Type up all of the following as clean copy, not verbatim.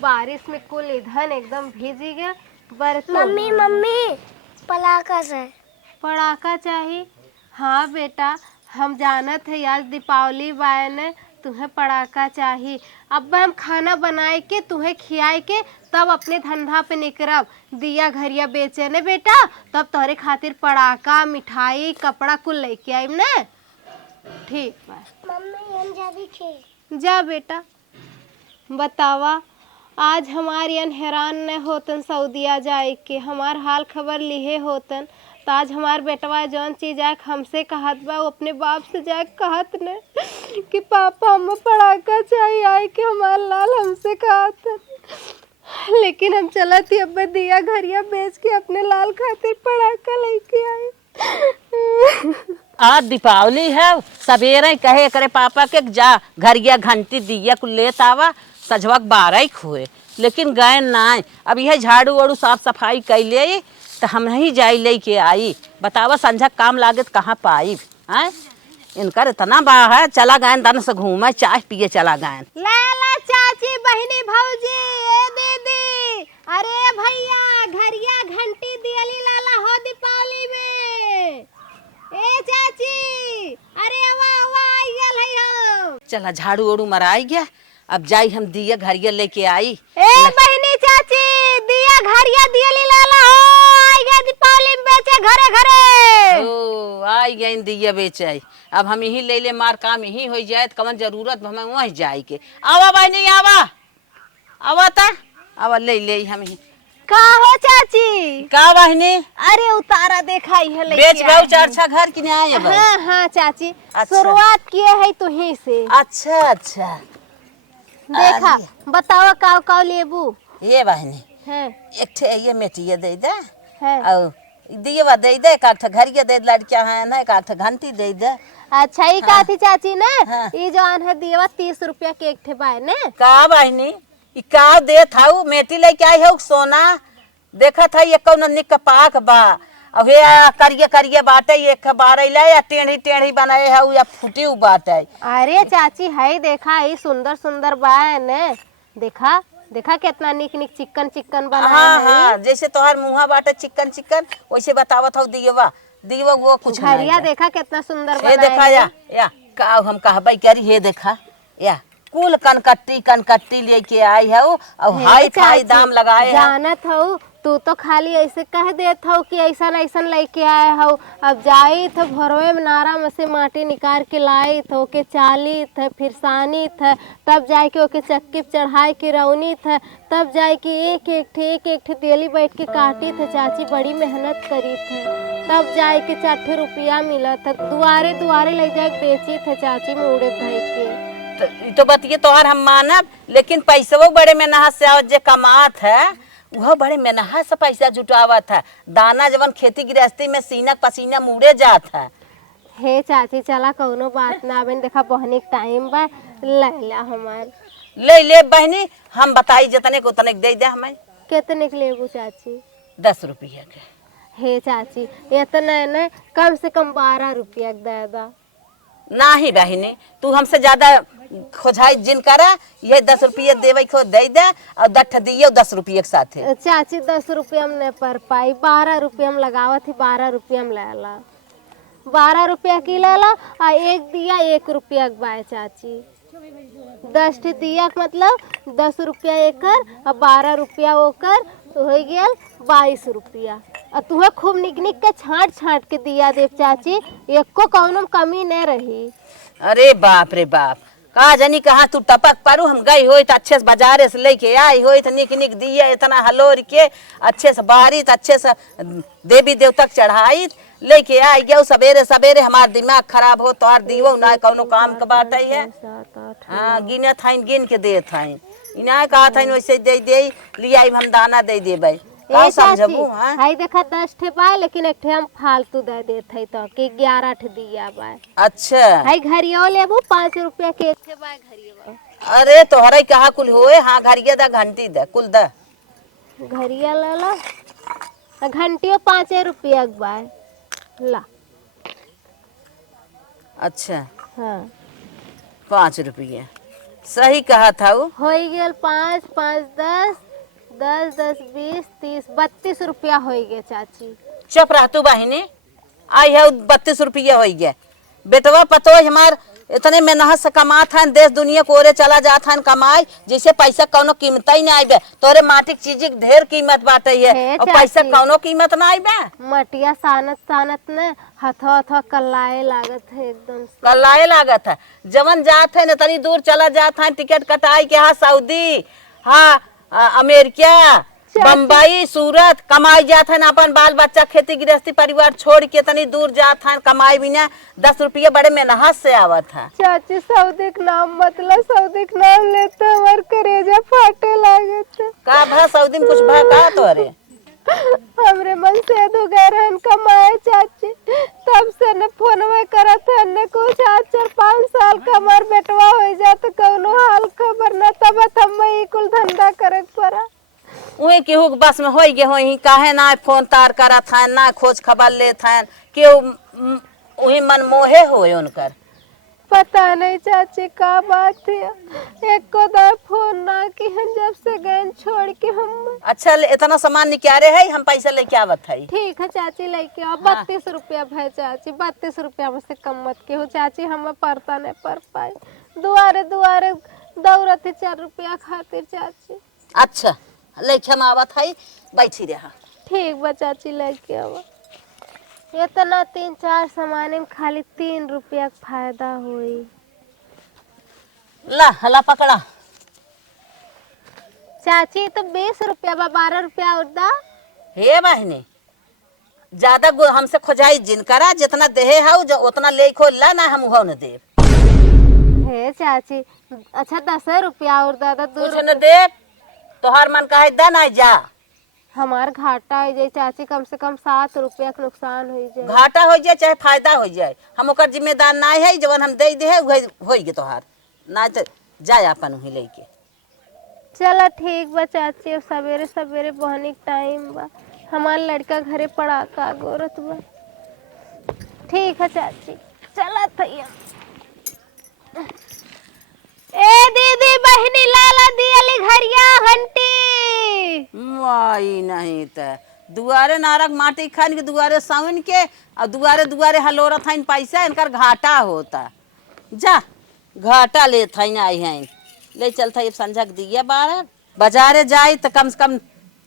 बारिश में कुल ईंधन एकदम भीजी गया। मम्मी मम्मी पटाखा से पटाखा चाहिए? हाँ बेटा, हम जानत है आज दीपावली बाय ने तुम्हें पटाखा चाहिए। अब हम खाना बनाए के तुम्हें खियाए के तब अपने धंधा पे निकलब, दिया घरिया बेचे ने बेटा, तब तोहरे खातिर पटाखा मिठाई कपड़ा कुल लेके आइम ने। ठीक बा मम्मी हम जा दिखे। जा बेटा। बतावा, आज हमार यन हैरान न होतन सऊदिया जाए के, हमार हाल खबर लिहे होतन। तो आज हमार बेटवा जौन चीज आए हमसे कहत बा, वो अपने बाप से जाए कहत न कि पापा हमें पटाखा चाहिए, आए कि हमार लाल हमसे कहत। लेकिन हम चलत ही अब दिया घरिया बेच के अपने लाल खातिर पटाखा लेके आए। आज दीपावली है, सवेरे कहे करे पापा के जा घरिया घंटी दिया कुल लेत आवा, सजवक 12 हुए, लेकिन गए ना। अब यह झाड़ू वाड़ू साफ सफाई कैले तो हम नहीं जाई ले के आई। बतावा संझा काम लागत कहाँ पाई है। इनकर इतना बा है, चला गए दन से घूमे चाय पिए चला गए। लाला चाची बहनी भौजी ए दीदी, अरे भैया घरिया घंटी दियली लाला हो दीपावली में। ए चाची, अरे वाह आइयल है हम। चला झाड़ू वाड़ू मराई गया, अब जाई हम दिया घरिया लेके आई। ए बहनी चाची, दिया घरिया दियली लाला हो आई गए दीपावली में बेचे घरे घरे। ओ आई गई दिया बेचाई। अब हम यही ले ले मार काम यही हो जाए तो कमन जरूरत हमें वहीं जाए के। आवा भाई नहीं आवा आवा ता आवा ले ले हम ही। का हो चाची? का बहनी? अरे उतारा देखा है ले बेच गौ चर्चा घर की नहीं आए। हाँ हाँ चाची, अच्छा। शुरुआत किए है तुही से। अच्छा अच्छा देखा, बताओ काव काव लेबू। ये बहनी है एक ठे ये मेटिया दे दे है। और दियवा दे दे, काठ घरिया दे लड़कियां हैं ना, काठ घंटी दे दे। अच्छा ये का थी चाची ने? हाँ। ये जो है दियवा 30 रुपया के एक ठे बाय ने। का बहनी ई का दे थाऊ मेटी लेके आई है सोना। देखा था ये कौन निक पाक बा, अब ये करिए करिए बाटे एक बार या टेढ़ी टेढ़ी बनाए है या फूटी बाटे। अरे चाची है देखा, ये सुंदर सुंदर बाय ने। देखा देखा कितना निक निक चिकन चिकन बनाया हाँ है। हाँ, जैसे तोहर मुँहा बाटे चिकन चिकन वैसे बतावत हो दियवा दियवा वो कुछ घरिया देखा कितना सुंदर ये बनाया देखा है। या का हम कहबई करी हे देखा या कुल कनकट्टी लेके आई है वो, अब हाई फाई दाम लगाए है। जानत हो तू तो खाली ऐसे कह देत हो कि ऐसा ऐसा लेके आए हो। अब जाई तो भरोए में नारा में से माटी निकाल के लाई थे, ओके चाली थे, फिर सानी थे, तब जाए के ओके चक्की पे चढ़ाई के रौनी थे, तब जाए के एक एक ठे डेली बैठ के काटी थे। चाची बड़ी मेहनत करी थे, तब जाए के 4 रुपया मिला था। दुआरे दुआरे ले जाए बेची थे चाची मुड़े धई के। तो बतिए तोहर हम मानब, लेकिन पैसा बड़े मेहनत से आवत जे कमात है वह बड़े मेहनत से पैसा जुटावत है। दाना जवन खेती गृहस्थी में सीना पसीना मुड़े जात है। हे चाची चला कौनो बात ना, बहन देखा बहनी के टाइम बा, ले हमार ले बहनी, हम बताई जतने को उतने दे दे हमें। कितने के लेबू चाची? 10 रुपया के। हे चाची इतना न, कम से कम 12 रुपया दे दा। ना ही बहनी, तू हमसे ज्यादा खोजाई जिन करा, ये 10 रुपया देवे को दे दे और दठ दिए 10 रुपये के साथ। चाची 10 रुपया में नहीं पर पाई, 12 रुपया में लगावत ही, 12 रुपया में ले ला। 12 रुपया की ले ला और एक दिया 1 रुपया के बाय चाची। 10 दिया मतलब 10 रुपया एकर और 12 रुपया ओकर, तो हो गया 22 रुपया। और तुम्हें खूब निक निक के छाट छाट के दिया देव चाची, एको कौनो कमी नहीं रही। अरे बाप रे बाप, कहा जानी कहा तू टपक पारू। हम गई हो तो अच्छे से बाजारे से लेके आई हो तो निक निक दिया इतना हलोर के अच्छे से बारी अच्छे से देवी देवता चढ़ाई लेके आई गया। सवेरे सवेरे हमार दिमाग खराब हो तो आर दीवो ना कौनो काम का बात है। हाँ गिने थाइन गिन के दे थाइन, इना कहा थाइन वैसे दे लिया हम दाना दे देबै। ए चाची हाय देखा 10 ठे बा, लेकिन एक ठे हम फालतू दे देत है तो कि 11 ठे दिया बा। अच्छा हाय घरियो लेबू 5 रुपया के एक ठे बा घरियो। अरे तोहरे कहा कुल होए। हाँ घरिया दा घंटी दा कुल दा घरिया ले ला, घंटियो 5 रुपया के बा ला। अच्छा हाँ 5 रुपये। सही कहा था वो। हो गेल 5 5 10 10 10 20 30 32 रुपया हो गए चाची। चुप रह तू बहिनी। आई है 32 रुपया हो गया। बेटवा पतो हमार इतने मेहनत से कमात है, देश दुनिया कोरे चला जात है कमाई, जैसे पैसा कौनो कीमत ही नहीं आईबे। तोरे माटी के चीज ढेर कीमत बाटे है और पैसा कौनो कीमत ना आईबे। मटिया सानत सानत न हथवा हथवा कल्लाए लागत है एकदम से। कल्लाए लागत है। जवन जात है न तनी दूर चला जात है टिकट कटाई के, हाँ सऊदी, हाँ अमेरिका, बम्बई, सूरत कमाई जात है न। अपन बाल बच्चा खेती गृहस्थी परिवार छोड़ के तनी दूर जात है कमाई बिना 10 रुपये बड़े मेहनत से आवत है। चाची सऊदी के नाम मतलब सऊदी के नाम लेते हमार करेजा फाटे लागत है। का भा सऊदी में कुछ भा का तोरे? हमरे मन से दुगैरन कमाए चाची, तब से न फोन में करत है न कुछ। आज 4-5 साल का हमार बेटवा हो जात कौनो हाल खबर न, तब हम ई कुल धंधा करे पड़ा। उहे केहू के बस में होई गे होई, काहे ना फोन तार करत है ना खोज खबर लेत है, केहू उही मन मोहे होए उनकर। पता नहीं चाची का बात है, एक को दार फोन ना की हम जब से गए छोड़ के हम। अच्छा इतना सामान निकारे है, हम पैसा लेके आवत है। ठीक है चाची लेके आओ। 32 रुपया भाई चाची, 32 रुपया में से कम मत के हो चाची, हमें पड़ता नहीं पड़ पाए। दुआरे दुआरे दौड़त है 4 रुपया खातिर चाची। अच्छा लेके हम आवत है, बैठी रहा। ठीक बा चाची लेके आओ। इतना 3-4 सामान में खाली 3 रुपया का फायदा हुई। ला हला पकड़ा। चाची तो 20 रुपया बा, 12 रुपया और दा। हे बहनी ज्यादा हमसे खोजाई जिन करा, जितना देहे है जो उतना ले खो ला ना, हम उहो न देब। हे चाची अच्छा 10 रुपया और दादा। कुछ न दे तोहार मन का है, दा ना जा। हमार घाटा हो जाए चाची, कम से कम 7 रुपया का नुकसान हो जाए। घाटा हो जाए चाहे फायदा हो जाए, हम ओकर जिम्मेदार ना है। जवन हम दे दे होई तोहार ना, तो जाए अपन वही लेके। चला ठीक बा चाची, अब सवेरे सवेरे बहनी टाइम बा, हमार लड़का घरे पड़ाका गोरत बा। ठीक है चाची चला थैया। ए दीदी बहनी लाला दियाली घरिया घंटी। माई नहीं त दुआरे नारक माटी खान के दुआरे सावन के और दुआरे दुआरे हलोरत है पैसा, इनकर घाटा होता। जा घाटा ले थी आई हैं, ले चलता ये संझक दिया 12 बाजारे जाए तो कम से कम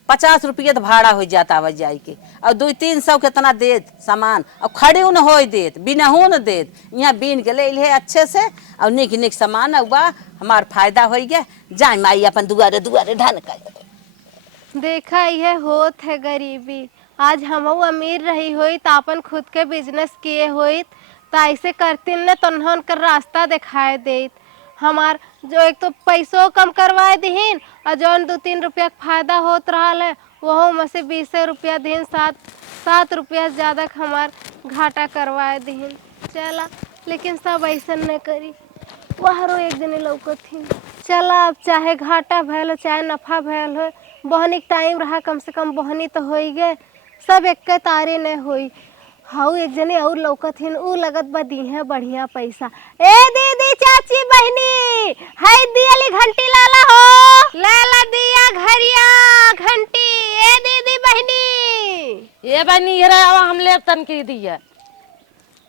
50 रुपये तो भाड़ा हो जाता आवाज जाए के, और 200-300 कितना देत सामान, और खड़े न हो देत बिना हो न देत। यहाँ बीन के ले ले अच्छे से और निक निक सामान हुआ, हमार फायदा हो गया। जाए माई अपन दुआरे दुआरे ढन कर। देखा यह होत है गरीबी। आज हम अमीर रही हुई तो अपन खुद के बिजनेस किए हुई तो ऐसे करती न तन्हन कर रास्ता दिखाए देत। हमार जो एक तो पैसों कम करवाए दीन और जौन 2-3 रुपया फायदा होत रहा है वह में से 20 रुपया दिन 7 रुपया ज़्यादा हमार घाटा करवाए दीन। चला लेकिन सब ऐसा न करी, वहरो एक दिन लौकत थी। चला अब चाहे घाटा भयल हो चाहे नफा भयल हो, बहनी के टाइम रहा, कम से कम बहनी तो हो गए, सब एक के तारे न हुई। हाउ एक जने और लौकत हिन, ऊ लगत बा दी है बढ़िया पैसा। ए दीदी चाची बहनी हाय दियाली घंटी लाला हो, लाला दिया घरिया घंटी। ए दीदी बहनी ये बनी ये रहा हम ले तन की दिया।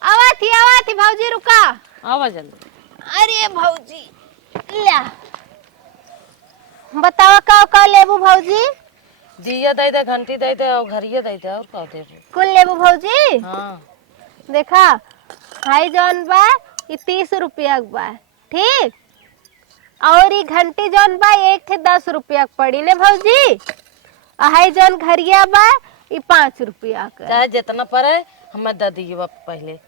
आवा थी भौजी रुका। आवा जल्दी। अरे भौजी ला बतावा का लेबू भौजी? जिया दे दे, घंटी दे दे और घरिया दे दे, और का देबू? कुल लेबू भौजी? हाँ देखा हाई जौन बा ये 30 रुपया के बा, ठीक, और ये घंटी जौन बा एक थे 10 रुपया के पड़ी ने भौजी। हाई जौन घरिया बा ये 5 रुपया का। चाहे जितना पड़े हमें दे दिए बा पहले।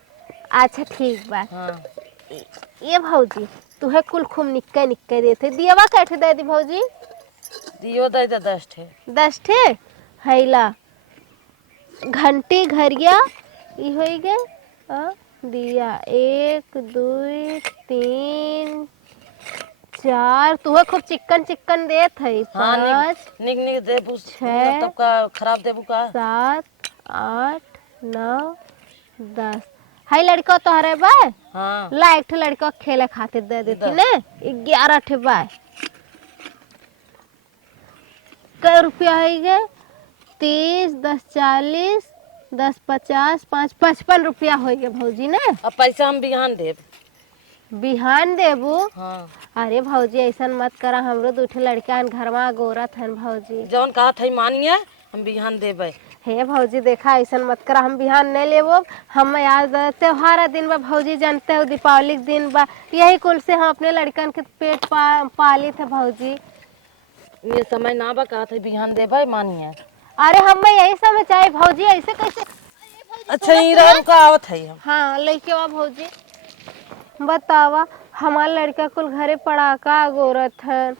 अच्छा ठीक बा। हाँ ये भौजी तुहे कुल खूब निक्के निक्के देते दियावा कैठे दे दी भौजी? दियो दे दे 10 ठे। 10 ठे हैला घंटी घरिया ई हो गए दिया 1 2 3 4। तुहे खूब चिकन चिकन देत है। हाँ 5 निक निक देबू, 6 तब का खराब देबू का? 7 8 9 10। हाई लड़का तोहरे बा हाँ ला एक ठे लड़का खेले खातिर दे देती ने 11 ठे बा कै रुपया है गे 30 10 40 10 50 5 55 रुपया हो गए भौजी ने अब पैसा हम बिहान देब। बिहान देबू हाँ अरे भौजी ऐसा मत करा हमरो दू ठे लड़का घरवा गोरत हन भौजी जौन कहा था मानिए हम बिहान देबै। हे भौजी देखा ऐसा मत करा हम बिहान नहीं लेबो हम याद त्योहार दिन बा भौजी जानते हो दीपावली के दिन बा यही कुल से हम अपने लड़कन के पेट पाली थे भौजी। ये समय ना बा कहा था बिहान देबै मानिए। अरे हम यही समय चाहे भौजी ऐसे कैसे अच्छा ये रुका आवत है हम। हाँ लेके आ भौजी बतावा हमार लड़का कुल घरे पड़ाका गोरत हन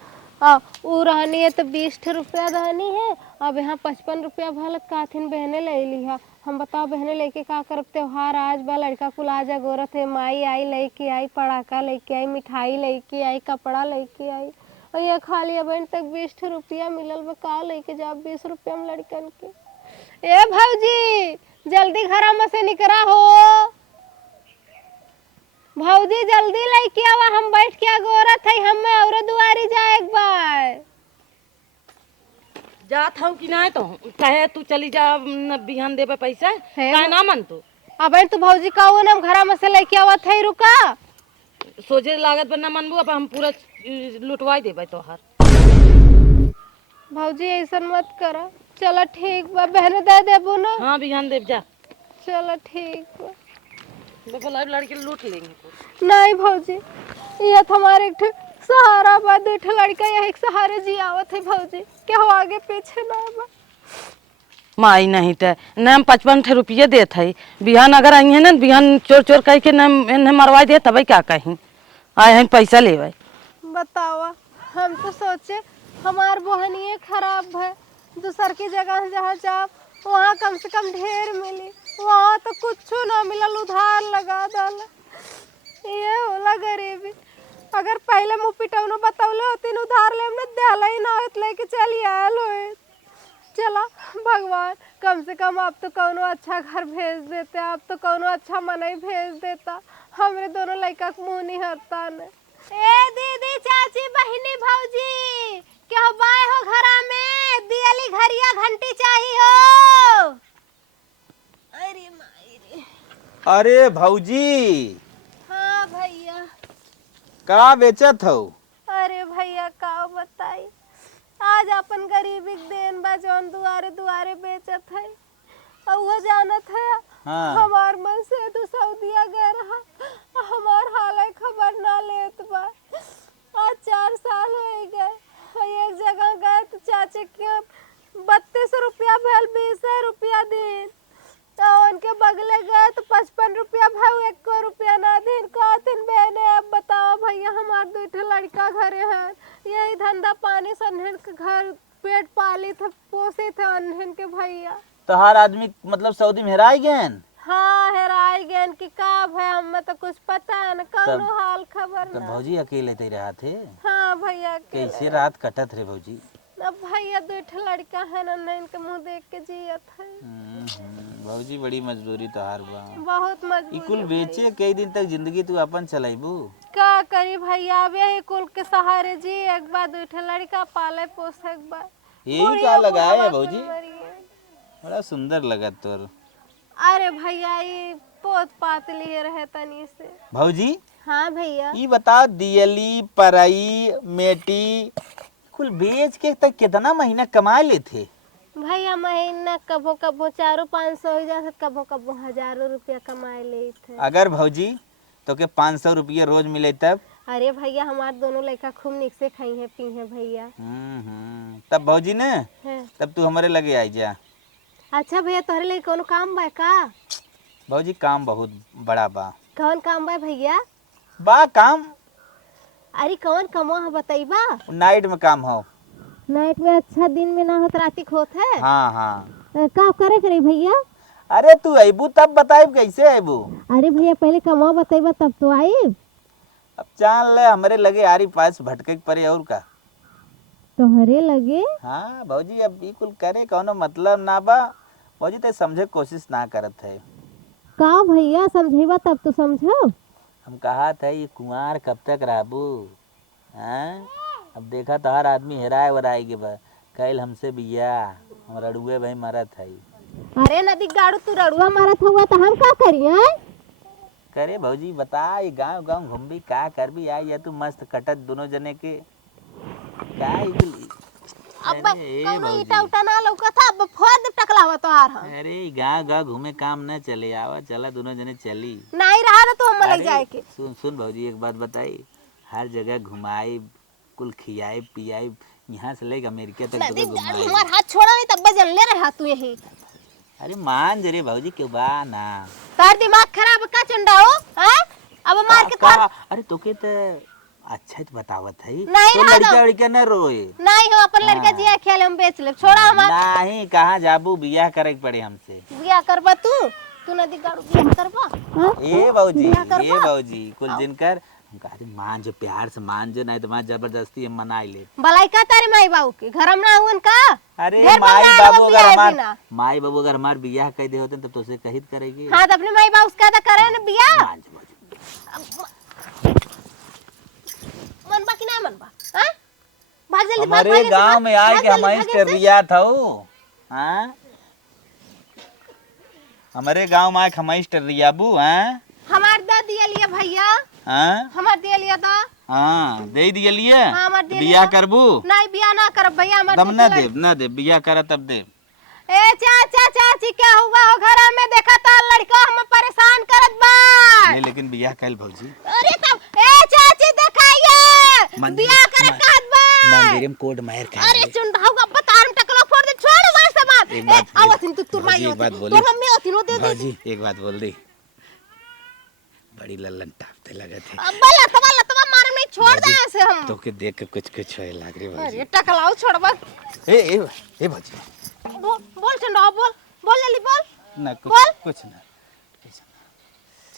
ऊ रहनी है तो 20 ठे रुपया रहनी है अब यहाँ 55 रुपया भलत काथिन बहने ले ली है। हम बताओ बहने लेके का करब त्योहार आज बा लड़का कुल आजा गोरत है माई आई लेके आई पड़ाका लेके आई मिठाई लेके आई कपड़ा लेके आई और ये खाली बहन तक 20 ठे रुपया मिलल बा का लेके जाब 20 रुपया में लड़कन के। ए भौजी जल्दी घरा में से निकरा हो भौजी जल्दी लेके आवा हम बैठ के गोरत है हम और दुआरी जाए एक बार जात हूँ कि नहीं तो कहे तू चली जा बिहान देबै पैसा है काहे ना मन तू अब तू भौजी का हम घरा में से लेके आवत है रुका सोचे लागत पर ना मनबू अब हम पूरा लुटवाई देबै तोहार। भौजी ऐसा मत करा चलो ठीक बा बहन दे देबू ना। हाँ बिहान देव जा चलो ठीक बा बोला लड़के लूट लेंगे। नहीं भौजी ये तो हमारे एक सहारा बा दू ठे लड़का यही एक सहारे जी आवत है भौजी क्या हो आगे पीछे ना बा माई नहीं तो न हम 55 ठे रुपये देत है बिहान अगर आई है ना बिहान चोर चोर कह के न मरवा दे तब क्या कहीं आए हैं पैसा लेवे। बतावा हम तो सोचे हमार बहनिए खराब है दूसर की जगह जहाँ जाओ वहाँ कम से कम ढेर मिली वहाँ तो कुछ ना मिलल उधार लगा डाल ये होला गरीबी अगर पहले मुँह पिटौनो बतौले होती उधार ले न दियाला ही ना होत लेके चली आयल हो चला भगवान कम से कम आप तो कौनो अच्छा घर भेज देते आप तो कौनो अच्छा मनई भेज देता हमरे दोनों लड़का के मुँह नहीं हरता न। ए दीदी चाची बहिनी भौजी क्या बाय हो घरा में दियली घरिया घंटी चाहिए हो। अरे मायरे अरे भौजी हाँ भैया का बेचत हो? अरे भैया का बताई आज अपन गरीबी के देन बा जौन दुआरे दुआरे बेचत है और वो जानत है हाँ। हमार मन से तो सऊदिया गए रहा हमार हाल खबर ना लेत बा आज 4 साल हो गए एक जगह गए तो चाचे के 32 रुपया भल 20 रुपया दिन तो उनके बगले गए तो 55 रुपया भाव 1 रुपया ना दिन कहतिन बहने अब बताओ भैया हमार दू ठे लड़का घरे हैं यही धंधा पानी सन्हन के घर पेट पाली थे पोसे थे अनहन के भैया। तो हर आदमी मतलब सऊदी में हेराई गए? हाँ हेराई गए कि का भाई हमें तो कुछ पता है न कौनो हाल खबर तो ना। भौजी अकेले ते रहा थे? हाँ भैया कैसे रात कटत रे भौजी? अब भैया दू ठे लड़का है ना इनके मुंह देख के जियत है। भौजी बड़ी मजबूरी तो हार बा बहुत ई मजबूरी कुल बेचे कई दिन तक जिंदगी तू अपन चलाइबू का करी भैया अब यही कुल के सहारे जी एक बार दू ठे लड़का पाले पोसे एक बार यही का लगाए है भौजी? मरिए। बड़ा सुंदर लगत तोर। अरे भैया ये पोत पात लिए रहे तनी से। भौजी हाँ भैया ई बताओ दियली परई मेटी कुल बेच के तक कितना महीना कमा लेते? भैया महीना कभो कभो 400-500 हो जाते कभो कभो 1000 रुपया कमाए ले थे। अगर भौजी तो के 500 रुपये रोज मिले तब? अरे भैया हमारे दोनों लड़का खूब निक से खाई है पी है भैया। तब भौजी ने है। तब तू हमारे लगे आई जा। अच्छा भैया तोहरे लिए कौन काम बा का? भौजी काम बहुत बड़ा बा। कौन काम बा भैया? बा काम। अरे कौन कमवा है बताइबा? नाइट में काम हो। नाइट में अच्छा दिन में ना होत राती होत है। हाँ हाँ। का करे करे भैया? अरे तू अबू तब बताइब कैसे अबू? अरे भैया पहले कमवा बताइबा तब तो आई। अब जान ले हमरे लगे आरी पास भटके परे और का। तोहरे लगे? हाँ भौजी अब बिल्कुल करे कौनो मतलब ना बा। भौजी ते समझे कोशिश ना करत है। का भैया समझेबा तब तो समझो। हम कहा था ये कुंवार कब तक रहबू? हैं? अब देखा तो हर आदमी हेराए वराए के बा कल हमसे बिया हम रड़ुए भाई मरत है। अरे नदी गाड़ू तू रड़ुआ मारत हुआ तो हम का करिए? करे भौजी बता ये गांव गांव घूमबी का करबी आई या तू मस्त कटत दोनों जने के का अब कौनो ईटा उटा ना लौका था अब फोड़ टकलावा तो आर हम। अरे गांव गांव घूमे काम न चले आवा चला दोनों जने चली। नहीं रहा तो हम लग जाए के। सुन सुन भौजी एक बात बताई हर जगह घुमाई कुल खियाई पियाई यहाँ से लेके अमेरिका तक नदी घुमाई। गाड़ू हमार हाथ छोड़ा नहीं तब बजन ले रहा तू यही। अरे मान जरे भौजी क्यों बा ना तार दिमाग खराब का चंडाओ हैं? अब मार के का, थार अरे तोके तो अच्छा तो बतावत है नहीं तो हाँ लड़का लड़का न रोए नहीं हो अपन लड़का जिया खेल हम बेच ले छोड़ा हमार नहीं कहाँ जाबू बियाह करे के पड़े हमसे। बिया करबा तू नदी गाड़ू बिया करबा हां ये भौजी कुल जिनकर हम कहा मान जो प्यार से मान जो नहीं तो मान जबरदस्ती हम मनाई ले। भलाई का तारे माई बाबू के घर हम ना हुन का। अरे ढेर माई बंदा बाबू है, अगर बियाह हमार बिना। माई बाबू अगर हमार बियाह कह दे होते तब तो उसे कहित करेगी। हां तो अपने माई बाबू का तो करे ना बिया मान जो भौजी। मनबा कि ना मनबा हैं? भाग जल्दी हमारे गांव में आए के हम रिया था हाँ हमारे गांव में आए खमाइश रियाबू हैं हमार दे दिया लिया भैया हाँ हमार दे लिया था हाँ दे दिया लिए हाँ, हमार दे बियाह लिया। करबू नहीं बिया ना करब भैया हमार तब न दे बियाह कर तब दे। ए चाचा चाची क्या हुआ हो घर में देखा था लड़का हम परेशान करत बा। नहीं लेकिन बियाह कल भौजी अरे तब ए चाची दिखाइए मंदिर- बिया करत कहत बा। मंदिर में कोड मार खा अरे चुंडाऊ का बतार में टकला फोड़ दे छोड़ मार सामान। एक बात ए आवत तू तुर माई भौजी, एक बात होती बोली। तोर मम्मी होती नो दे दे भौजी एक बात बोल दे बड़ी लल्लन टापते लगे थे बल्ला तवा मारे नहीं छोड़ दे ऐसे हम। तो के देख के कुछ होए लाग रे भौजी। अरे टकलाओ छोड़बा ए भौजी बोल चुंडाऊ बोल जल्दी बोल ना बोल। कुछ ना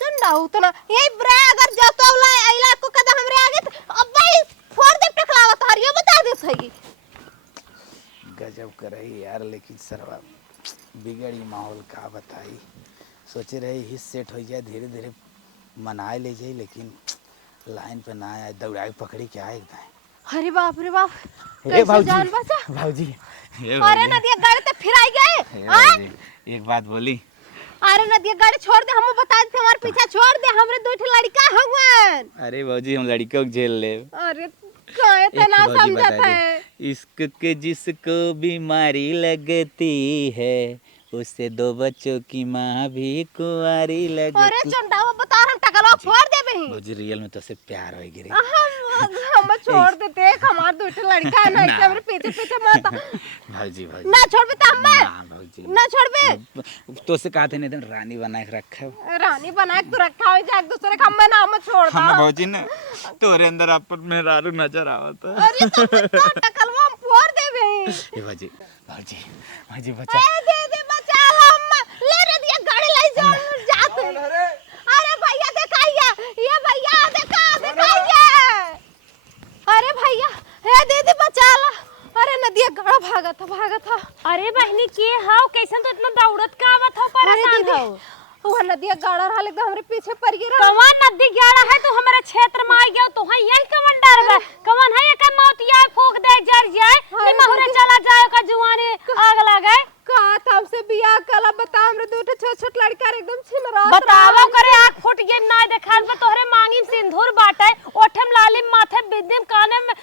चुंडाऊ तो ना यही ब्रे अगर जो तो आइला को कदम हमरे आगे अब भाई फोड़ दे टकलावा तार ये बता दे सही। गजब करही यार लेकिन सरवा बिगड़ी माहौल का बताई सोचे रहे ही सेट हो जाए धीरे धीरे मनाए ले जाए लेकिन लाइन पे ना आए दौड़ाई पकड़ी के आए एकदम। अरे बाप रे बाप हे कैसे भौजी जान बचा। भौजी अरे नदिया गाड़ी तो फिर आई गए हाँ? एक बात बोली अरे नदिया गाड़ी छोड़ दे हम बता दे हमारे पीछे छोड़ दे हमरे दो ठे लड़का हवन। अरे भौजी हम लड़कों को झेल ले। अरे काहे ते ना भौजी बता समझत दे, है। इश्क के जिसको बीमारी लगती है उसे दो बच्चों की माँ भी कुंवारी अरे लगती। चंडावा बता हम टकला फोड़ दे बही भौजी रियल में तो से प्यार हो गिरे। हम छोड़ दे देख हमार दो ठे लड़का है ना ना। हमरे पीछे पीछे मत भौजी भौजी ना छोड़ बे त हम ना भौजी ना छोड़ बे तो से कहते नहीं रानी बना के रखा रानी बना के तू रखा हो जा एक दूसरे का हम ना हम छोड़ दा। हम भौजी ने तोरे अंदर अपन में रारू नजर आवत। अरे तो टकलवा हम फोड़ दे बही। ए भौजी भौजी भौजी बचा ए दे बचा हम ले रे दिया गाड़ी ले जाओ जाते। अरे भैया दिखाइए ये भैया दिखाइए। अरे भैया हे दीदी बचा ला। अरे नदिया गाड़ा भागा था। अरे बहनी के हाउ कैसन तो इतना दौड़त का आवत हो परेशान हो। वो नदिया गाड़ा रहा एकदम हमरे पीछे पड़ गया। कवन नदी गाड़ा है तो हमारे क्षेत्र में आ गया तो है यही कवन डर बा कवन है एक मौतिया फूक दे जर जाए अरे महुरे चला जाए का जुआनी आग लगे का हमसे बियाह कला बता हमरे दो छोट छोट लड़का एकदम छिनरा बतावो करे आंख फुट गए ना देखाल बा तोहरे मांगी में सिंदूर बाटे ओठम लाली माथे बिंदीम काने में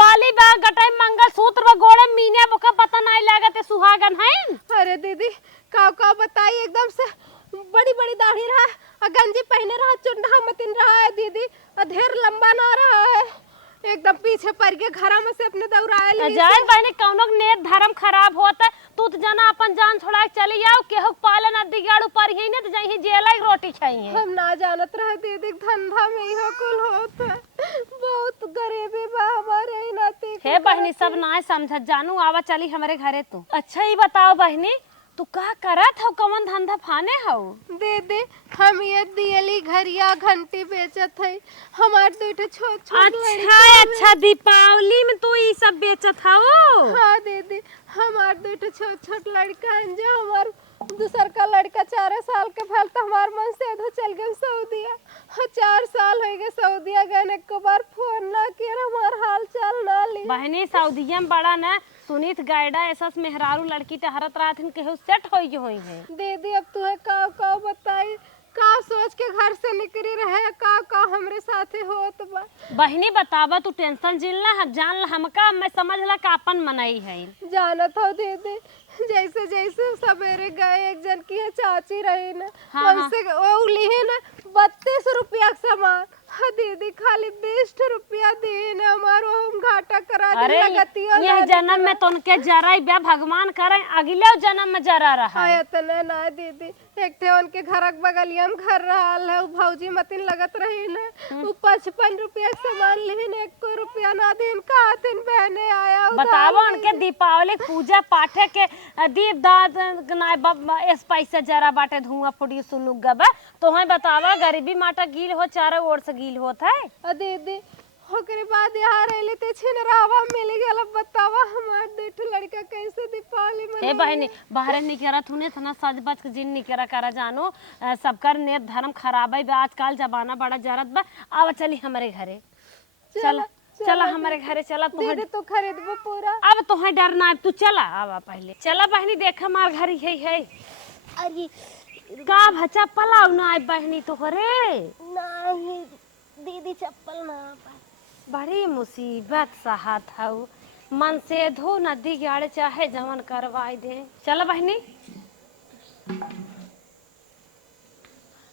बाली बा गटाई मंगल सूत्र बा गोड़े मीने बका पता नहीं लागत सुहागन है। अरे दीदी का बताई एकदम से बड़ी दाढ़ी रहा और गंजी पहने रहा चुंडा मतिन रहा है दीदी और ढेर लंबा ना रहा है एकदम पीछे पड़ के घरा में से अपने दौड़ाए ली। जान बहने कौनो नेत धर्म खराब होता तू तो जना अपन जान छोड़ा के चली जाओ केहू पालन नदी गाड़ू पर ही ने तो जही जेला रोटी चाहिए। हम ना जानत रहे दीदी धंधा में ही कुल होता बहुत गरीबी बा हमारे ही नाती। हे बहनी सब ना समझ जानू आवा चली हमारे घरे तू। अच्छा ही बताओ बहनी तू का करत हो कवन धंधा फाने हो। दीदी हम ये दियली घरिया घंटी बेचत है हमार दो छोट अच्छा दीपावली में तू ये सब बेचत हो। हाँ दीदी हमार दो छोट लड़का है जो हमार दूसर का लड़का 4 साल के फैल तो हमार मन से अधो चल गए सऊदिया। 4 साल हो गए सऊदिया गए, एक बार फोन ना किया, हमार हाल चाल ना ली। बहनी सऊदिया में बड़ा ना सुनीत गायडा ऐसा मेहरारू लड़की टहरत रात केहू सेट होई है। दीदी अब तुम्हें का बताई, का सोच के घर से निकली रहे, का हमरे साथे होत बा। बहनी बतावा तू टेंशन जिलना हम जान ला हमका मैं समझ ला का अपन मनाई है। जानत हो दीदी, जैसे जैसे सवेरे गए एक जन की है चाची रही ना, हाँ, उनसे वो ली है ना 32 रुपया का सामान। हाँ दीदी खाली 20 रुपया दी ना, हमारो हम घाटा करा अरे लगती है। यह जन्म में तो उनके जरा ब्याह भगवान करे, अगले जन्म में जरा रहा है। इतना ना दीदी, एक थे उनके घर बगलिया में घर रहा है, भौजी मतिन लगत रही ना, वो 55 रुपया का सामान ली ना, 1 रुपया ना दिन का दिन बहने आया। बतावा उनके दीपावली पूजा पाठे के दीप दाद इस पैसे जरा बाटे धुआं फुटी सुलुक गबा तो है। बतावा गरीबी माटा गील हो चारों ओर से गील होत है। दीदी ओकरे बाद यहाँ रहले ते छिनरावा मिल गया। बतावा हमार देठ लड़का कैसे दीपावली हे बहनी बाहर निकरा थुने तना सज बज के जिन निकरा करा जानो सबकर नेत धर्म खराब है आजकल जमाना बड़ा जरत बा। आवा चली हमारे घरे, चला चला हमारे घरे चला। दीदी तू खरीदबो पूरा, अब तो है डरना, तू चला आवा पहले चला बहनी देख हमार घर है। अरे का भचा पलाव ना आए बहनी तोहरे नहीं दीदी चप्पल ना पाए। बड़ी मुसीबत साहत हऊ, मन से धो नदी गाड़े चाहे जवन करवाई दे। चल बहनी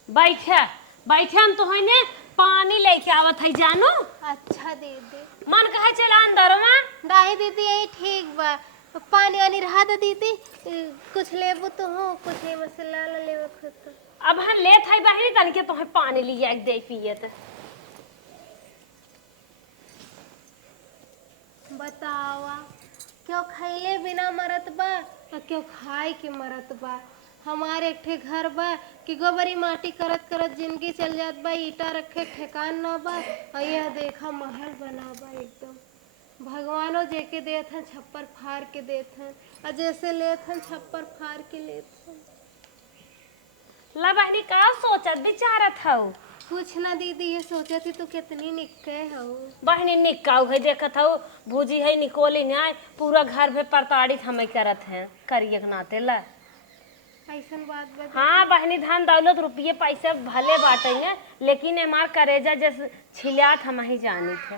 बैठे बैठे हम तो है ने पानी लेके आवत है जानो। अच्छा दीदी मन कहे चला अंदर में। नहीं दीदी यही ठीक बा, पानी वानी रहा दे दीदी, कुछ लेबो तो हो, कुछ नहीं मसाला ला लेबो खुद तो। अब हम लेत है बहनी तन के तो है पानी लिया दे पियत। बतावा क्यों खैले बिना मरत बा और क्यों खाए के मरत बा। हमारे एक ठे घर बा कि गोबरी माटी करत करत जिंदगी चल जात बा, ईटा रखे ठेकान ना बा, और यह देखा महल बना बा एकदम। भगवानो जेके देत हन छप्पर फाड़ के देत हन, और जैसे लेत हन छप्पर फाड़ के लेत हन। ला बहनी का सोचत विचारत हऊ। कुछ ना दीदी, ये सोचे थी तू कितनी निक्के हो। बहनी निकाऊ है देखत हऊ भूजी है निकोली न्याय पूरा घर पे परताड़ित हमें करत हैं करिए नाते ला। ऐसन बात बा। हाँ बहनी धन दौलत रुपये पैसे भले बाटेंगे लेकिन हमार करेजा जैसे छिलियात हम ही जानी थे।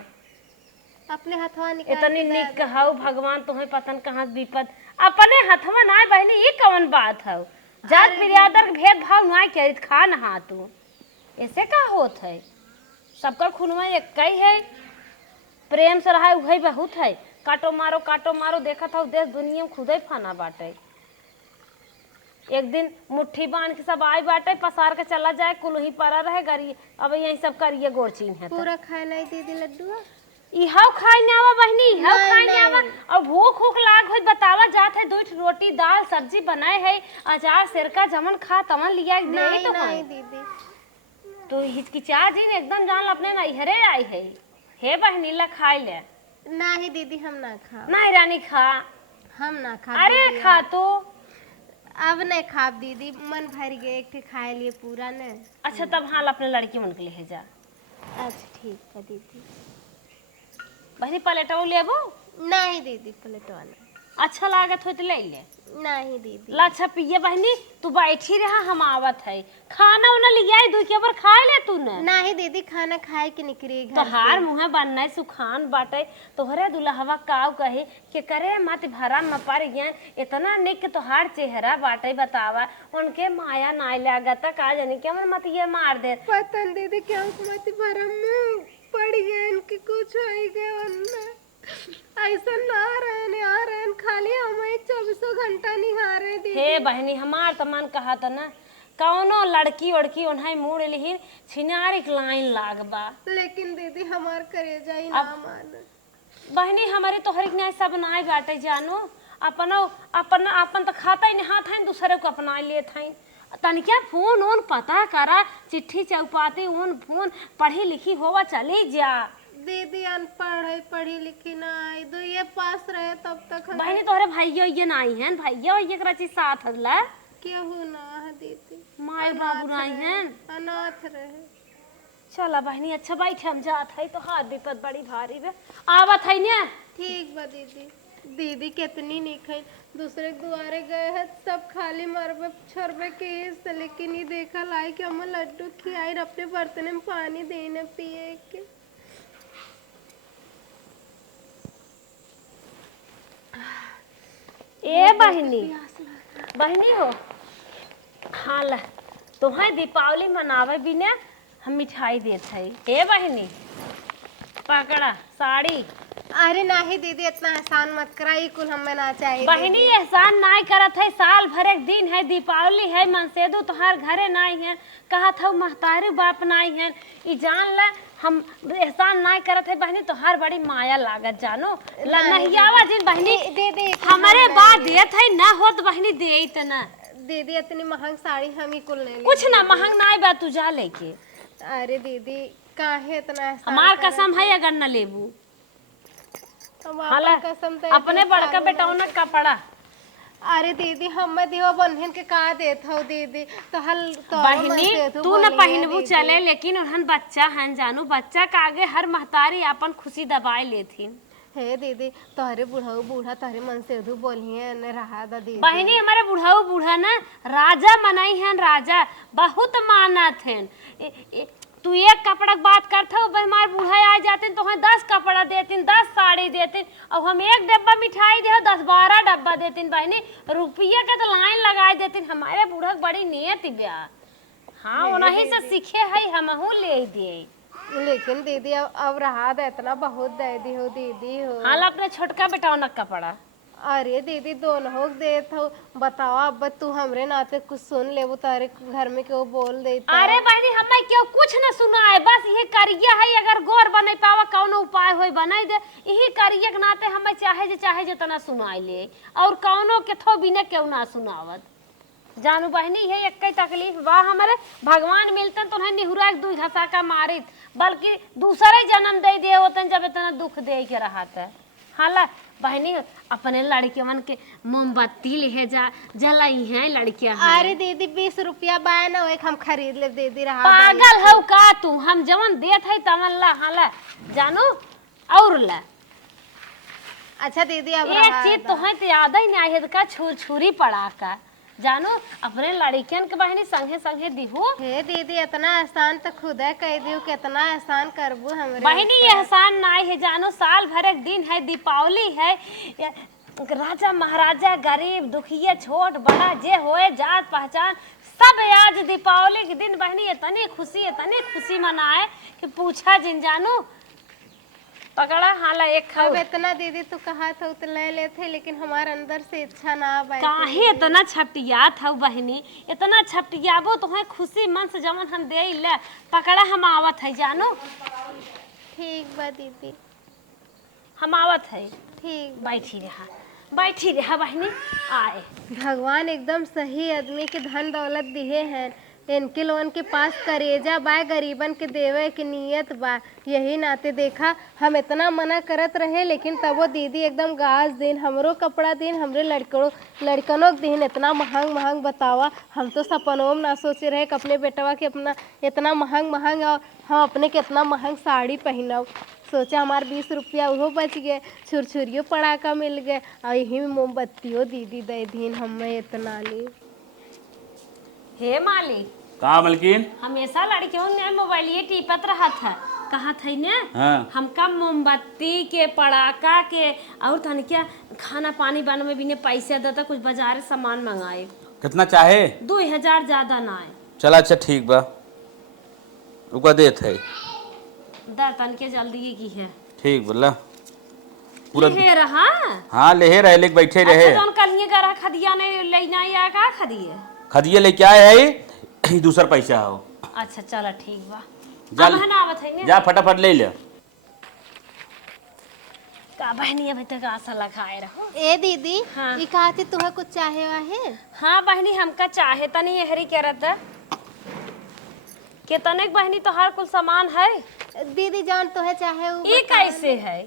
अपने हथवा निकाल इतनी निक हऊ भगवान तुम्हें पतन कहाँ विपद अपने हथवा ना बहनी ये कौन बात हऊ। जात बिरादर भेदभाव ना करित खा नहा तू ऐसे का होत है। सबका खूनवा एक ही है, प्रेम से रहा वही बहुत है। काटो मारो देखा था देश दुनिया में खुद ही फाना बाटे। एक दिन मुट्ठी बांध के सब आए बाटे पसार के चला जाए कुल ही पड़ा रहे गरी। अब यही सब करिए गोरचीन है पूरा खाए नहीं दीदी लड्डू इहाव खाए ना आवा बहनी इहाव खाए ना आवा। और भूख भूख लाग होई बतावा जात है दूठ रोटी दाल सब्जी बनाए है अचार सिरका जमन खा तमन लिया दे तो नहीं दीदी तो हिचकिचा जी ने एकदम जान अपने नैहरे आई है। हे बहनी ला खाए ले। नहीं दीदी हम ना खा, नहीं रानी खा, हम ना खा। अरे खा तो अब नहीं खा दीदी, मन भर गए एक खाए लिए पूरा न। अच्छा तब हाल अपने लड़की मन के ले जा। अच्छा ठीक है दीदी। बहनी पलेटो लेबो। नहीं दीदी पलटवाना अच्छा लागत हो तो ले ले। नहीं दीदी ला अच्छा पिए बहनी तू बैठी रहा हम आवत है खाना उना लिया दू के बार खा ले तू न। नहीं दीदी खाना खाए के निकली घर तोहार मुँह बनना सुखान बाटे तोहरे दुल्हवा काव कहे के करे मत भरा म पर गया इतना निक तोहार चेहरा बाटे बतावा उनके माया नाय लागत का जाने के मन मत ये मार दे। पता दीदी क्या मत भरम में पड़ गए इनके कुछ हो गए ऐसा ना रहने आ रहे खाली हमें 24 घंटा निहारे दीदी। हे बहनी हमार तो मन कहा था ना कौनो लड़की वड़की उन्हें मुड़ लिहिन छिनारी लाइन लागबा लेकिन दीदी हमार करेजा ही ना मान। बहनी हमारे तोहरी के सब नाय बाटे जानो अपनो अपन अपन तो खाता ही नहीं था दूसरे को अपना लिए था तनिका फोन ओन पता करा चिट्ठी चौपाती ओन फोन पढ़ी लिखी होवा चली जा। दीदी अनपढ़ है पढ़ी लिखी ना आई दो ये पास रहे तब तक बहनी तोहरे भैया ये नहीं है भैया ये करा ची साथ हल्ला केहू ना है दीदी, माई बाबू नहीं हैं। अनाथ रहे। चला बहनी अच्छा बैठ हम जात है तो हाथ विपत बड़ी भारी बे आवत है ने। ठीक बा दीदी। दीदी कितनी निकल दूसरे के दुआरे गए हैं, सब खाली मरबे छरबे के से, लेकिन ये देखा लाई कि हम लड्डू खियाई अपने बर्तन में पानी देने पिए के। ए बहनी बहनी हो हाँ ला तुम्हें दीपावली मनावे बिना हम मिठाई देत है। ए बहनी पकड़ा साड़ी। अरे नहीं दीदी, इतना एहसान मत करा, ये कुल हमें ना चाहिए। बहनी एहसान नहीं करत है, साल भर एक दिन है, दीपावली है, मनसेदू तोहार घरे नहीं है, कहा था महतारी बाप नहीं है, ई जान ला हम एहसान नहीं करत है बहनी, तोहार बड़ी माया लागत जानो नहीं आवा जिन बहनी। दीदी हमारे बात देत है ना होत बहनी दे इतना। दीदी इतनी महंग साड़ी हम ही कुल नहीं कुछ ना महंग ना बा तू जा लेके। अरे दीदी काहे इतना एहसान हमार करत? कसम है अगर न लेबू हम हाला आपन कसम ते अपने बड़का बेटाओं ने कपड़ा। अरे दीदी हम दियो बहन के का देत हो दीदी, तो हल तो बहनी तू न पहनबू चले, लेकिन उन्हन बच्चा हन जानू, बच्चा का आगे हर महतारी अपन खुशी दबाए लेथिन। हे दीदी तोहरे बुढ़ऊ बूढ़ा तोहरे मन से उधू बोलिए न रहा दा दीदी। बहनी हमारे बुढ़ाऊ बूढ़ा ना राजा मनाई हैं, राजा बहुत मानत हैं। तू एक कपड़ा की बात करते हो, हमारे बूढ़ा आ जाते तो हमें 10 कपड़ा देतीन, 10 साड़ी देतीन, और हम एक डब्बा मिठाई दे 10-12 डब्बा देतीन। बहनी रुपया के तो लाइन लगाए देतीन। हमारे बूढ़ा बड़ी नियत ब्या। हाँ उन्हीं से सीखे है हमहू ले दिए। लेकिन दीदी अब रहा दा इतना बहुत दे दी हो दीदी हो। हाल अपने छोटका बेटाओं न कपड़ा। अरे दीदी दोनों हो देत हो, बताओ अब तू हमरे नाते कुछ सुन ले, वो तारे घर में क्यों बोल देता। अरे बहनी हमें क्यों कुछ न सुनाए, बस ये करिया है, अगर गोर बने पावा कौन उपाय होई बनाई दे, यही करिए के नाते हमें चाहे जितना सुनाई ले, और कौनो के थो बिना क्यों ना सुनावत जानू बहनी। ये एक तकलीफ बा हमारे, भगवान मिलते तो नहीं निहुरा एक 2 घसा का मारित, बल्कि दूसरे जन्म दे दिए होते जब इतना दुख दे के रहा था। हाला बहनी अपने लड़कियों के मोमबत्ती ले जा जलाई है लड़कियां। अरे दीदी 20 रुपया बाय ना एक हम खरीद ले दीदी रहा। पागल हो का तू, हम जवन देत है तमन ला हाला जानू और ला। अच्छा दीदी अब एक चीज तो है तो याद ही नहीं है का छुरी पड़ा का जानू अपने लड़कियन के बहनी संगे संगे दिहू। हे दीदी इतना एहसान तो खुद है कह दियो, कितना एहसान करबू हमरे बहनी ये एहसान नहीं है जानू, साल भर एक दिन है, दीपावली है, राजा महाराजा गरीब दुखिया छोट बड़ा जे होए जात पहचान सब आज दीपावली के दिन बहनी इतनी खुशी मनाए कि पूछा जिन जानू। पकड़ा हाला एक खाओ। अब इतना दीदी तू कहा था तो ले लेते, लेकिन हमारे अंदर से इच्छा ना आए। काहे इतना छपटिया था बहनी, इतना छपटियाबो तुम्हें खुशी मन से जमन हम दे ले। पकड़ा हम आवत है जानू। ठीक बा दीदी हम आवत है। ठीक। बैठी रहा बहनी आए। भगवान एकदम सही आदमी के धन दौलत दिए हैं, इनके लोगन के पास करेजा बा, गरीबन के देवे की नियत बा। यही नाते देखा हम इतना मना करत रहे, लेकिन तब वो दीदी एकदम गाज दिन हमरो कपड़ा दिन, हमरे लड़कनों के दिन इतना महंग बतावा। हम तो सपनों में ना सोचे रहे कि अपने बेटवा के अपना इतना महंग और हम अपने के इतना महंग साड़ी पहनाओ। सोचा हमारे 20 रुपया वो बच गए, छुरछुरियों पड़ाका मिल गए, और यही में मोमबत्तियों दीदी दे दिन हमें इतना ली। हे माली कहाँ मलकिन? हमेशा लड़कियों ने मोबाइल ये टीपत रहा था, कहा था ने हाँ। हमका मोमबत्ती के पड़ाका के और तन क्या खाना पानी बनाने में भी ने पैसा देता, कुछ बाजार सामान मंगाए। कितना चाहे? 2000 ज्यादा ना है। चला अच्छा ठीक बा, रुका देत है दर तन के जल्दी की है। ठीक बोला पूरा ले रहा। हाँ ले रहे लेके बैठे रहे। अच्छा कल ये करा खदिया ने लेना या का खदिए खदिया लेके आए है दूसरा पैसा हो। अच्छा चला ठीक बा जा अब ना आवत है जा फटाफट ले ले। का बहनी अभी तक आशा लगाए रहो। ए दीदी हाँ। ये कहा थी तुम्हें कुछ चाहे वाहे? हाँ बहनी हमका चाहे तनी यहरी करत है के तनिक बहनी तो हर कुल सामान है। दीदी जान तो है चाहे वो ये कैसे है?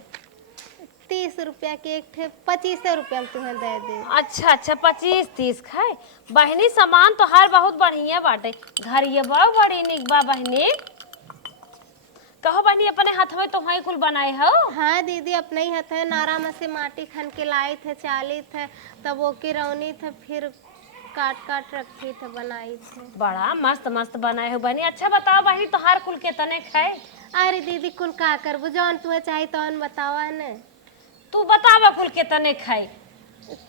30 रुपया के एक ठे 25 रुपया में तुम्हें दे दे। अच्छा अच्छा 25-30 खाए बहनी। सामान तो हर बहुत बढ़िया बाटे। घर ये बड़ी निक बा बहनी। कहो बहनी अपने हाथ में तो वही कुल बनाए हो? हाँ दीदी अपने ही हाथ है, नारा में से माटी खन के लाई थे, चाली थे, तब वो की रौनी थे, फिर काट काट रखी थे, बनाई थे। बड़ा मस्त मस्त बनाए हो बहनी। अच्छा बताओ बहनी तोहार कुल के तने खाए? अरे दीदी कुल का करबू, जौन तुम्हें चाहिए तौन बतावा न। तू बतावा कुल के तने खाए?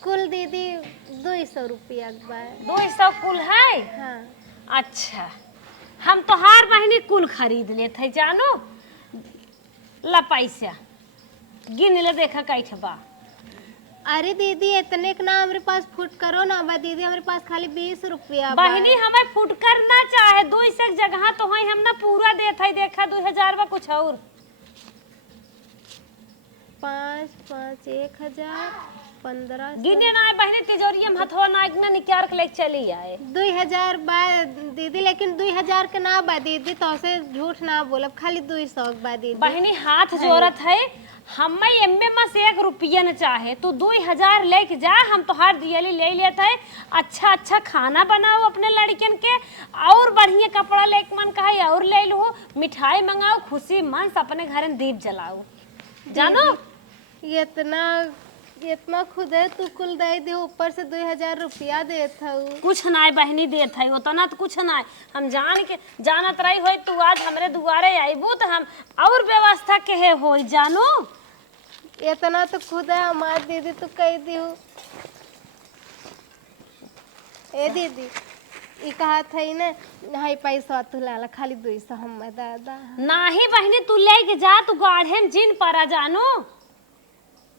कुल दीदी 200 रुपया के बा। 200 कुल है? हाँ। अच्छा हम तोहार बहनी कुल खरीद लेते है जानो। ला पैसा गिन ले देखा कैठ बा। अरे दीदी इतने के ना हमारे पास फुट करो ना बा दीदी, हमारे पास खाली 20 रुपया बा। बहनी हमें फुट करना चाहे 200 जगह तो है हम ना पूरा देते है। देखा 2000 बा कुछ और 5 5 1000 15 गिने ना बहनी तिजोरी में हथवा ना इतना निकाल के लेके चली आए। 2000 बा दीदी, लेकिन 2000 के ना बा दीदी, तो से झूठ ना बोलब, खाली 200 बा दीदी। बहनी हाथ जोरत है हमें एम्मे में से 1 रुपया न चाहे। तू 2000 लेके जा, हम तो हर दियली ले लेते है। अच्छा अच्छा खाना बनाओ अपने लड़कियन के, और बढ़िया कपड़ा लेके मन कहे और ले लो, मिठाई मंगाओ, खुशी मन से अपने घर में दीप जलाओ जानो। इतना खुद है तू कुल दे दे, ऊपर से 2000 रुपया देत हूँ। कुछ ना बहनी देत है उतना तो कुछ ना। हम जान के जानत रही हो तू आज हमरे दुआरे आईबू तो हम और व्यवस्था के है हो जानो। इतना तो खुद है हमार दीदी, तू कह दी हूँ। ए दीदी ई कहा था ना, हाई पैसा तू लाला, खाली 200 हम दादा। नाही बहनी तू लेके जा, तू गाढ़े में जिन परा जानो।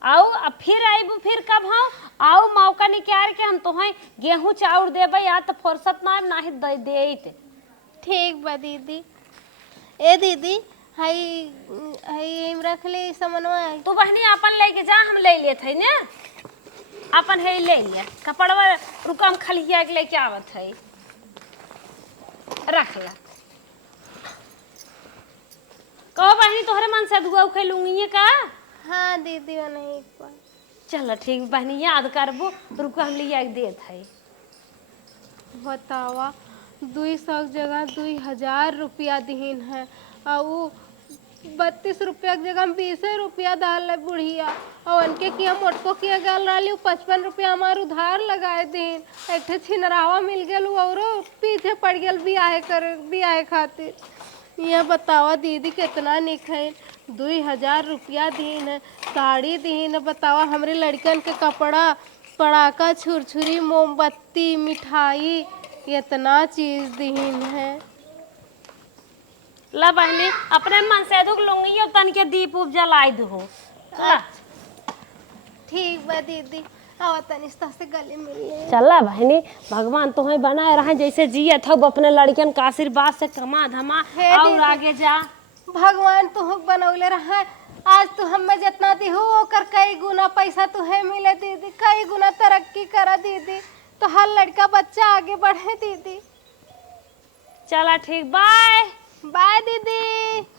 आओ अब फिर आईबू, फिर कब हम आओ मौका निकाल के हम तोहे गेहूं चाउर देबे, या तो फुर्सत ना नाही दे देते। ठीक बा दीदी। ए दीदी हाई हाई रख ले सामानवा। तू बहनी अपन लेके जा, हम ले लेते है ना अपन है ले लिया कपड़वा। रुका हम खलिया के लेके आवत है, रख ला। कहो बहनी तोहरे मन से दुआ खेलूंगी का? हाँ दीदी वो नहीं पा। चल ठीक बहनी याद करबो, रुको हम लिया के देत है। बतावा 200 जगह 2000 रुपया दीन है, और वो 32 रुपया की जगह 20 रुपया डाल बुढ़िया, और उनके किया मोटको किया गल रही 55 रुपया हमार उधार लगाए दिन। एक ठे छिनरावा मिल गया और पीछे पड़ गया बियाहे खातिर। ये बतावा दीदी कितना निक है। 2000 रुपया दीन है, साड़ी दीन है, बतावा हमरे लड़कन के कपड़ा, पड़ाका, छुरछुरी, मोमबत्ती, मिठाई, इतना चीज दीन है। ला बहनी अपने मन से दुख लूंगी और तन के दीप उप जलाई दो। ठीक बा दीदी, आवा तनिष्ठा से गले मिल। चला बहनी भगवान तुम्हें बनाए रहे जैसे जिए थे अपने लड़कियन का आशीर्वाद से कमा धमा और आगे जा। भगवान तुह बनौले रहा, आज तू हमें जितना दी हो ओकर कई गुना पैसा तुहे मिले दीदी, कई गुना तरक्की करा दीदी, तो हर लड़का बच्चा आगे बढ़े दीदी। चला ठीक बाय बाय दीदी।